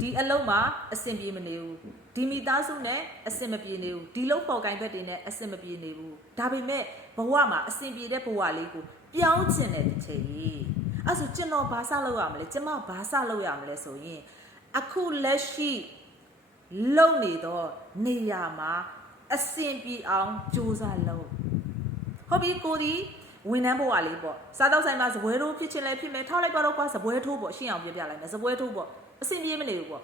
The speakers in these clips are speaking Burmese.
ဒီအလုံးမှာအဆင်ပြေမနေဘူးဒီမိသားစုနဲ့အဆင်မပြေနေဘူးဒီလုံးပေါ်ကိုင်ဘက်တွေနဲ့အဆင်မပြေနေဘူးဒါပေမဲ့ဘဝမှာအဆင်ပြေတဲ့ဘဝလေးကိုပြောင်းချင်တဲ့တစ်ချိန်ကြီးအဲ့ဆိုကျွန်တော်ဘာစလုပ်ရမလဲကျွန်မဘာစလုပ်ရမလဲဆိုရင်အခုလက်ရှိလုံနေတော့နေရာမှာအဆင်ပြေအောင်ကြိုးစားလုပ်ဟုတ်ပြီကိုဒီ ဝန်ထမ်းဘဝလေးပေါ့စားတော့ဆိုင်မှာဇပွဲထိုးဖြစ်ချင်းလဲဖြစ်မယ်ထောက်လိုက်ပါတော့ကွာဇပွဲထိုးပေါ့ရှင်းအောင်ပြပြလိုက်မယ်ဇပွဲထိုးပေါ့အဆင်ပြေမနေဘူးပေါ့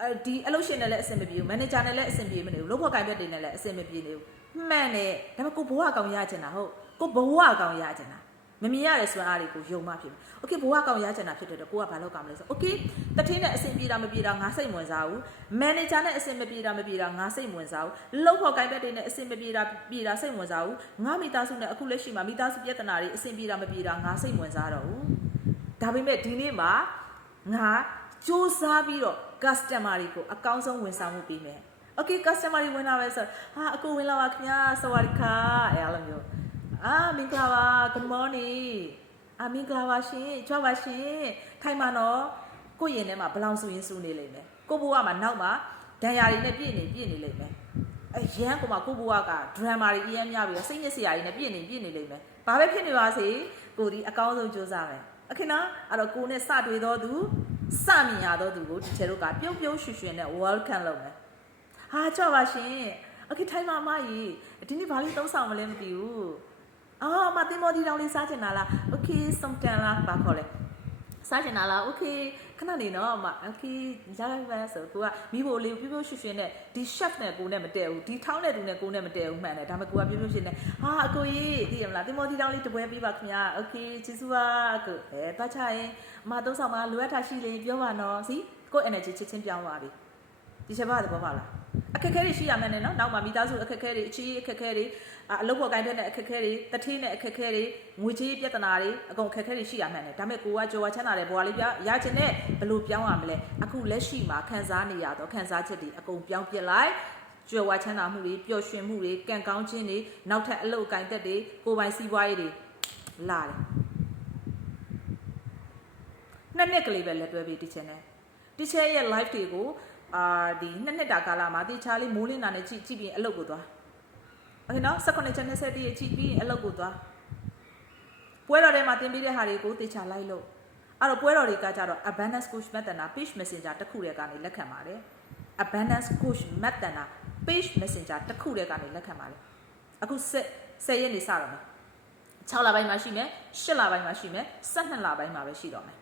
အဲဒီအလုပ်ရှင်နဲ့လည်းအဆင်မပြေဘူးမန်နေဂျာနဲ့လည်းအဆင်ပြေမနေဘူးလုပ်ဖို့ကိုင်ဘက်တွေနဲ့လည်းအဆင်မပြေနေဘူးမှန်တယ်ဒါပေမဲ့ကိုဘဝကောင်ရချင်တာဟုတ်ကိုဘဝကောင်ရချင်တာ မမြင်ရတဲ့စွမ်းအားတွေကိုယုံမှဖြစ်မယ်။ Okay ဘဝကောင်ရချင်တာဖြစ်တဲ့တော့ကိုကဘာလုပ်ကြမလဲဆို Okay တထင်းနဲ့အဆင်ပြေတာမပြေတာငါစိတ်ဝင်စားဘူး။ manager နဲ့အဆင်မပြေတာမပြေတာငါစိတ်ဝင်စားဘူး။လုပ်ဖို့ကိုင်ဘက်တွေနဲ့အဆင်မပြေတာပြေတာစိတ်ဝင်စားဘူး။ငါမိသားစုနဲ့အခုလက်ရှိမှာမိသားစုပြဿနာတွေအဆင်ပြေတာမပြေတာငါစိတ်ဝင်စားတော့ဘူး။ဒါပေမဲ့ဒီနေ့မှာငါစူးစမ်းပြီးတော့ customer တွေကိုအကောင်းဆုံးဝန်ဆောင်မှုပေးမယ်။ Okay customer တွေဝင်လာပဲဆိုဟာအခုဝင်လာပါခင်ဗျာစဝါဒီခါအဲ့လိုမျိုးအာမ င်္ဂလာပါ good morning အမင်္ဂလာပါရှင်ကြွပါရှင်ထိုင်ပါနော်ကိုယ့်ရင်ထဲမှာဘလောင်ဆူရင်ဆူနေလိမ့်မယ်ကိုဘိုးကမှနောက်မှာဒဏ်ရာတွေနဲ့ပြည့်နေပြည့်နေလိမ့်မယ်အရန်ကမှကိုဘိုးကဒရမ်မာတွေအရန်များပြီးတော့စိတ်ညစ်စရာတွေနဲ့ပြည့်နေပြည့်နေလိမ့်မယ်ဘာပဲဖြစ်နေပါစေကိုဒီအကောင်းဆုံးကြိုးစားမယ်အခင်နော်အဲ့တော့ကိုနဲ့စတွေ့တော့သူစမြင်ရတော့သူကိုဒီချေတို့ကပြုံးပြုံးရွှင်ရွှင်နဲ့ welcome လုပ်မယ်ဟာကြွပါရှင်အခင်ထိုင်ပါမကြီးဒီနေ့ဘာလို့သုံးဆောင်မလဲမသိဘူး အာမတင်မော်ဒီတောင်လေးစားချင်တာလား okay စုံတန်လားဘာခေါ်လဲစားချင်တာလား okay ခဏနေနော်အမ okay ရရပါဆိုကိုကမိဖို့လေးပြပြရွှေရွှေနဲ့ဒီ chef နဲ့ကိုနဲ့မတည့်ဘူးဒီထောင်းနဲ့သူနဲ့ကိုနဲ့မတည့်ဘူးမှန်တယ်ဒါပေမဲ့ကိုကပြပြရွှေနဲ့ဟာအကိုကြီးသိရမလားတင်မော်ဒီတောင်လေးတပွဲပေးပါခင်ဗျာ okay ကျေးဇူးပါကိုအဲတွားချရင်အမသုံးဆောင်မှာလိုအပ်တာရှိလေပြောပါနော်စီကို energy ချစ်ချင်းပြောင်းသွားပြီဒီချက်ပါသဘောပါလား အခက်အခဲတွေရှိရမယ်နဲ့နော်နောက်မှမိသားစုအခက်အခဲတွေအချီးအခက်အခဲတွေအာအလုပ်ဖော်ကိုင်းတဲ့နဲ့အခက်အခဲတွေတထင်းနဲ့အခက်အခဲတွေငွေကြေးပြဿနာတွေအကုန်အခက်အခဲတွေရှိရမှန်တယ်ဒါပေမဲ့ကိုကကြော်ဝါချမ်းသာတဲ့ဘဝလေးပြရချင်တဲ့ဘယ်လိုပြောင်းရမလဲအခုလက်ရှိမှာခံစားနေရတော့ခံစားချက်တွေအကုန်ပြောင်းပြစ်လိုက်ကြွယ်ဝချမ်းသာမှုတွေပျော်ရွှင်မှုတွေကံကောင်းခြင်းတွေနောက်ထပ်အလုပ်ကိုင်းတက်တွေကိုယ်ပိုင်စီးပွားရေးတွေလာတယ်နှစ်နှစ်ကလေးပဲလက်တွဲပြီးတီချင်တယ်တီချာရဲ့ live တွေကို အာဒီနှစ်နှစ်တာကာလမှာတီချာလေးမိုးလင်းတာနဲ့ကြည့်ကြည့်ပြီးအလုပ်ကိုသွားโอเคနော်18ချက်20ရဲ့ကြည့်ပြီးအလုပ်ကိုသွားပွဲတော်ထဲမှာတင်ပေးတဲ့ဟာတွေကိုတေချာလိုက်လို့အဲ့တော့ပွဲတော်တွေကကြတော့ abundance coach method နာ page messenger တစ်ခုတည်းကနေလက်ခံပါတယ် abundance coach method နာ page messenger တစ်ခုတည်းကနေလက်ခံပါတယ်အခု10 10ရက်နေစတော့မယ်6လပိုင်းမှာရှိမယ်8လပိုင်းမှာရှိမယ်12လပိုင်းမှာပဲရှိတော့မယ်